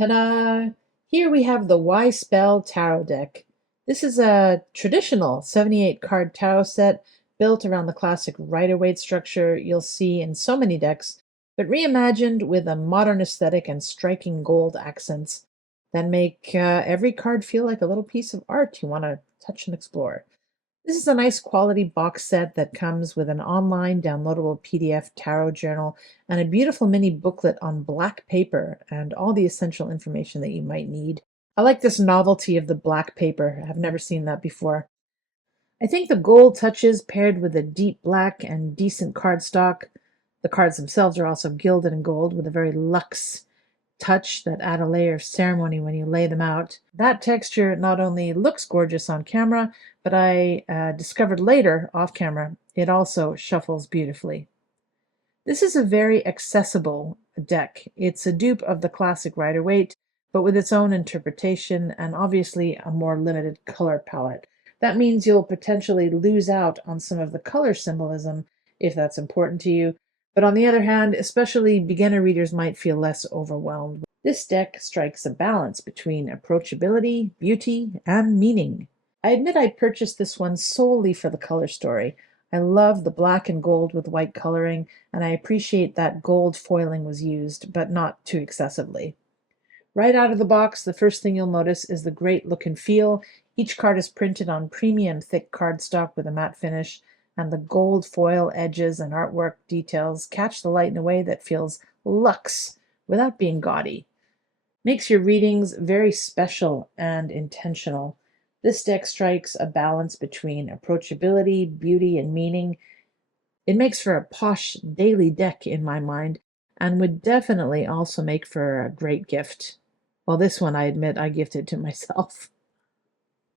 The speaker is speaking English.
Ta-da! Here we have the Wyspell Tarot deck. This is a traditional 78 card tarot set built around the classic Rider-Waite structure you'll see in so many decks, but reimagined with a modern aesthetic and striking gold accents that make every card feel like a little piece of art you want to touch and explore. This is a nice quality box set that comes with an online downloadable PDF tarot journal and a beautiful mini booklet on black paper and all the essential information that you might need. I like this novelty of the black paper. I've never seen that before. I think the gold touches paired with a deep black and decent cardstock. The cards themselves are also gilded in gold with a very luxe touch that add a layer of ceremony when you lay them out. That texture not only looks gorgeous on camera, but I discovered later off camera, it also shuffles beautifully. This is a very accessible deck. It's a dupe of the classic Rider-Waite, but with its own interpretation and obviously a more limited color palette. That means you'll potentially lose out on some of the color symbolism if that's important to you, but on the other hand, especially beginner readers might feel less overwhelmed. This deck strikes a balance between approachability, beauty, and meaning. I admit I purchased this one solely for the color story. I love the black and gold with white coloring, and I appreciate that gold foiling was used, but not too excessively. Right out of the box, the first thing you'll notice is the great look and feel. Each card is printed on premium thick cardstock with a matte finish, and the gold foil edges and artwork details catch the light in a way that feels luxe without being gaudy. Makes your readings very special and intentional. This deck strikes a balance between approachability, beauty, and meaning. It makes for a posh daily deck in my mind, and would definitely also make for a great gift. Well, this one I admit I gifted to myself.